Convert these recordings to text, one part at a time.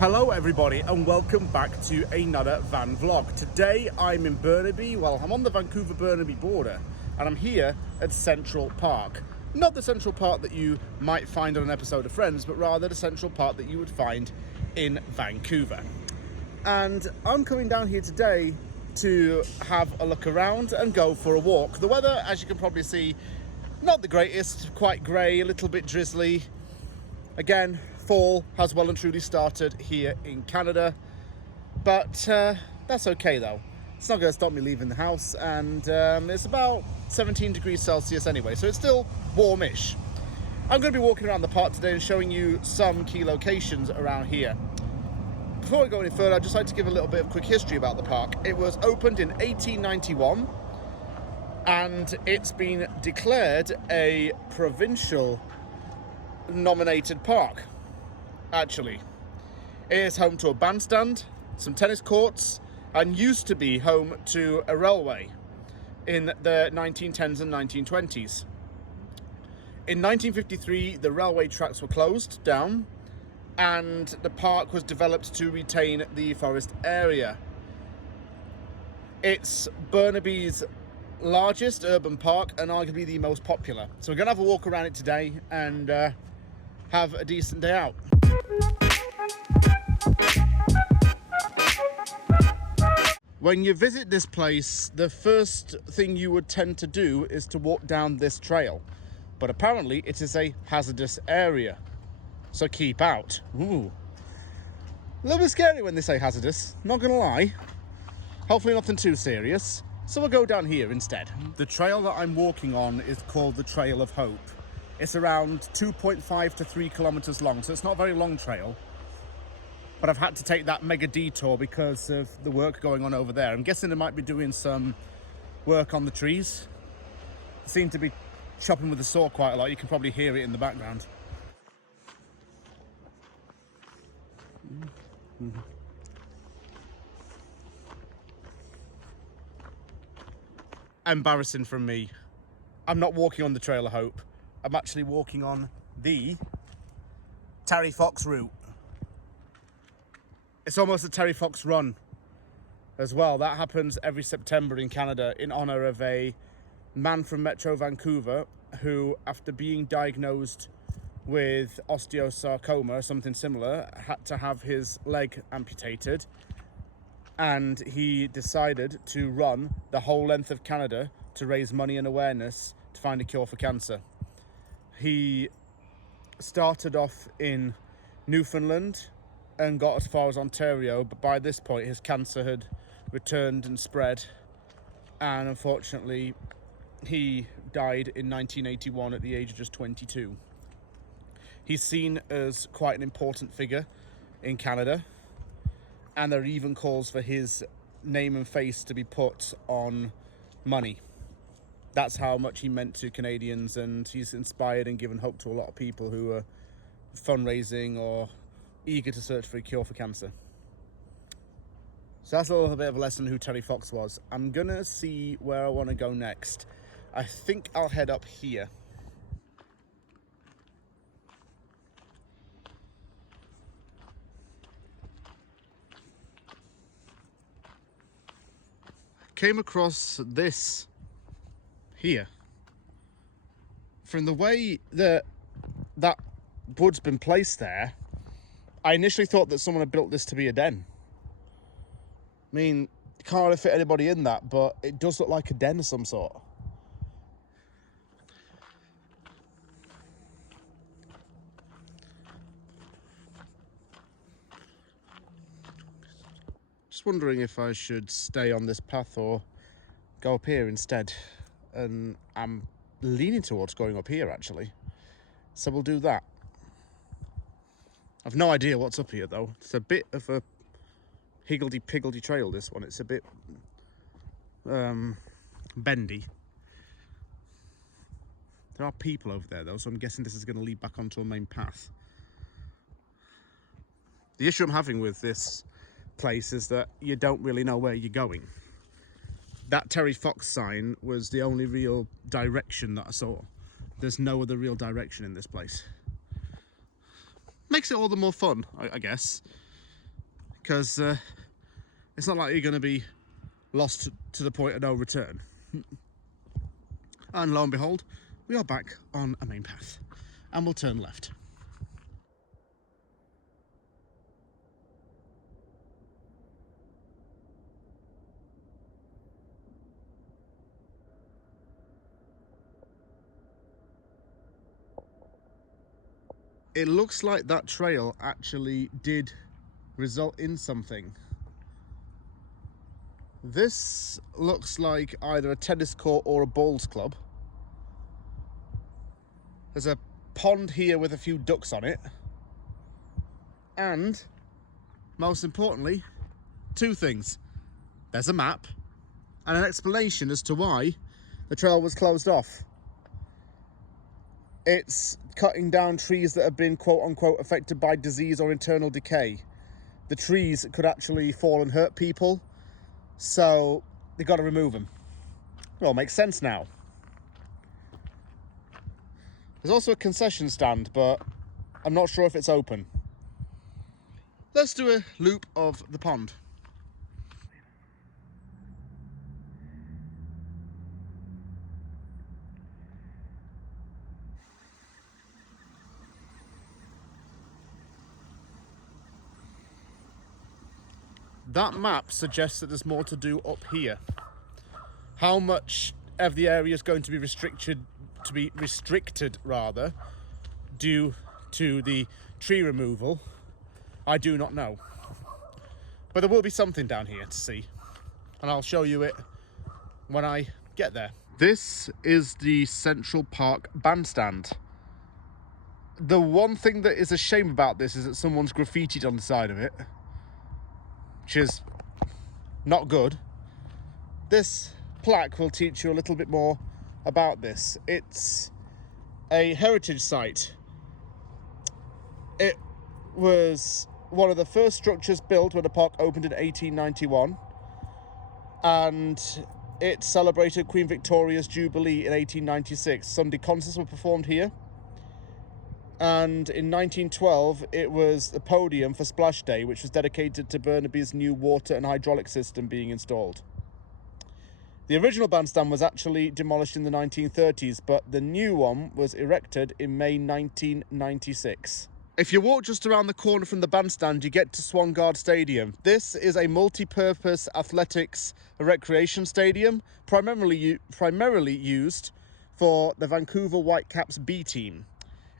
Hello everybody and welcome back to another van vlog. Today I'm in Burnaby. Well, I'm on the Vancouver-Burnaby border and I'm here at Central Park. Not the Central Park that you might find on an episode of Friends, but rather the Central Park that you would find in Vancouver. And I'm coming down here today to have a look around and go for a walk. The weather, as you can probably see, not the greatest, quite grey, a little bit drizzly. Again, fall has well and truly started here in Canada, but that's okay though. It's not going to stop me leaving the house, and it's about 17 degrees Celsius anyway, so it's still warmish. I'm going to be walking around the park today and showing you some key locations around here. Before I go any further, I'd just like to give a little bit of quick history about the park. It was opened in 1891 and it's been declared a provincial nominated park. Actually, it is home to a bandstand, some tennis courts, and used to be home to a railway in the 1910s and 1920s. In 1953, the railway tracks were closed down and the park was developed to retain the forest area. It's Burnaby's largest urban park and arguably the most popular. So we're going to have a walk around it today and have a decent day out. When you visit this place, the first thing you would tend to do is to walk down this trail. But apparently it is a hazardous area, so keep out. Ooh. A little bit scary when they say hazardous, not gonna lie. Hopefully nothing too serious. So we'll go down here instead. The trail that I'm walking on is called the Trail of Hope. It's around 2.5 to 3 kilometers long, so it's not a very long trail. But I've had to take that mega detour because of the work going on over there. I'm guessing they might be doing some work on the trees. They seem to be chopping with a saw quite a lot. You can probably hear it in the background. Mm-hmm. Embarrassing from me. I'm not walking on the Trail of Hope. I'm actually walking on the Terry Fox route. It's almost a Terry Fox run as well. That happens every September in Canada in honor of a man from Metro Vancouver who, after being diagnosed with osteosarcoma or something similar, had to have his leg amputated, and he decided to run the whole length of Canada to raise money and awareness to find a cure for cancer. He started off in Newfoundland and got as far as Ontario, but by this point his cancer had returned and spread, and unfortunately he died in 1981 at the age of just 22. He's seen as quite an important figure in Canada, and there are even calls for his name and face to be put on money. That's how much he meant to Canadians, and he's inspired and given hope to a lot of people who are fundraising or eager to search for a cure for cancer. So that's a little bit of a lesson who Terry Fox was. I'm gonna see where I want to go next. I think I'll head up here. Came across this here. From the way that wood's been placed there, I initially thought that someone had built this to be a den. I mean, you can't really fit anybody in that, but it does look like a den of some sort. Just wondering if I should stay on this path or go up here instead. And I'm leaning towards going up here actually. So we'll do that. I've no idea what's up here though. It's a bit of a higgledy-piggledy trail, this one. It's a bit bendy. There are people over there though, so I'm guessing this is going to lead back onto a main path. The issue I'm having with this place is that you don't really know where you're going. That Terry Fox sign was the only real direction that I saw. There's no other real direction in this place. Makes it all the more fun, I guess. because it's not like you're going to be lost to the point of no return. And lo and behold, we are back on a main path, and we'll turn left. It looks like that trail actually did result in something. This looks like either a tennis court or a bowls club. There's a pond here with a few ducks on it. And, most importantly, two things. There's a map and an explanation as to why the trail was closed off. It's cutting down trees that have been quote-unquote affected by disease or internal decay. The trees could actually fall and hurt people, so they've got to remove them. It all makes sense now. There's also a concession stand, but I'm not sure if it's open. Let's do a loop of the pond. That map suggests that there's more to do up here. How much of the area is going to be restricted due to the tree removal, I do not know. But there will be something down here to see, and I'll show you it when I get there. This is the Central Park bandstand. The one thing that is a shame about this is that someone's graffitied on the side of it, which is not good. This plaque will teach you a little bit more about this. It's a heritage site. It was one of the first structures built when the park opened in 1891, and it celebrated Queen Victoria's Jubilee in 1896. Sunday concerts were performed here. And in 1912, it was the podium for Splash Day, which was dedicated to Burnaby's new water and hydraulic system being installed. The original bandstand was actually demolished in the 1930s, but the new one was erected in May 1996. If you walk just around the corner from the bandstand, you get to Swangard Stadium. This is a multi-purpose athletics recreation stadium, primarily used for the Vancouver Whitecaps B team.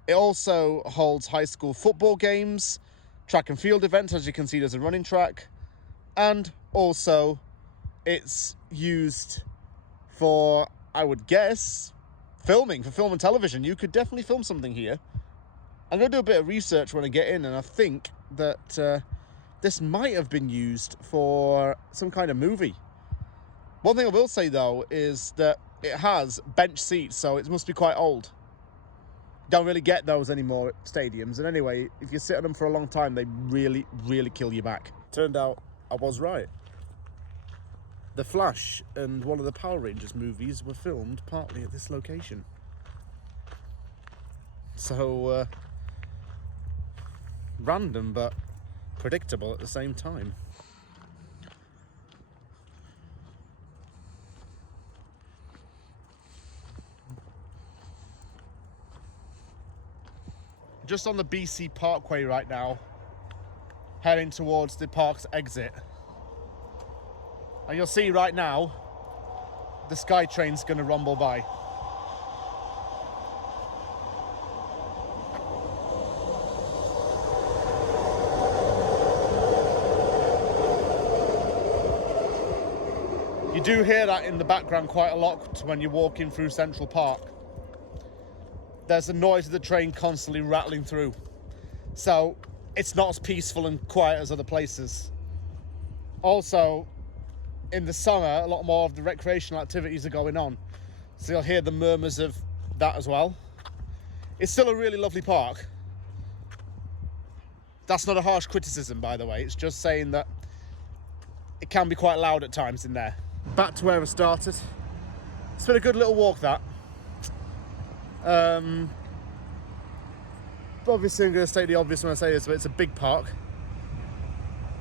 It also holds high school football games, track and field events, as you can see there's a running track, and also it's used for, I would guess, filming, for film and television. You could definitely film something here. I'm going to do a bit of research when I get in, and I think that this might have been used for some kind of movie. One thing I will say, though, is that it has bench seats, so it must be quite old. Don't really get those anymore at stadiums. And anyway, if you sit on them for a long time, they really, really kill your back. Turned out I was right. The Flash and one of the Power Rangers movies were filmed partly at this location. So, random but predictable at the same time. Just on the BC Parkway right now, heading towards the park's exit. And you'll see right now, the SkyTrain's going to rumble by. You do hear that in the background quite a lot when you're walking through Central Park. There's the noise of the train constantly rattling through. So it's not as peaceful and quiet as other places. Also, in the summer, a lot more of the recreational activities are going on. So you'll hear the murmurs of that as well. It's still a really lovely park. That's not a harsh criticism, by the way. It's just saying that it can be quite loud at times in there. Back to where I started. It's been a good little walk, that. Obviously I'm going to state the obvious when I say this, but it's a big park.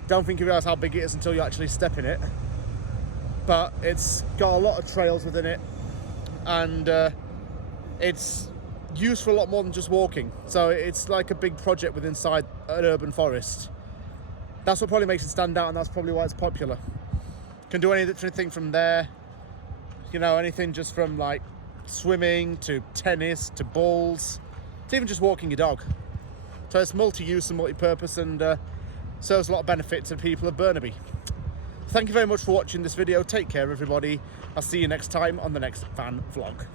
Don't think you realise how big it is until you actually step in it. But it's got a lot of trails within it, and it's used for a lot more than just walking. So it's like a big project within inside an urban forest. That's what probably makes it stand out, and that's probably why it's popular. Can do anything from there, you know, anything just from like swimming to tennis to bowls to even just walking your dog. So it's multi-use and multi-purpose, and serves a lot of benefit to the people of Burnaby. Thank you very much for watching this video. Take care, everybody. I'll see you next time on the next van vlog.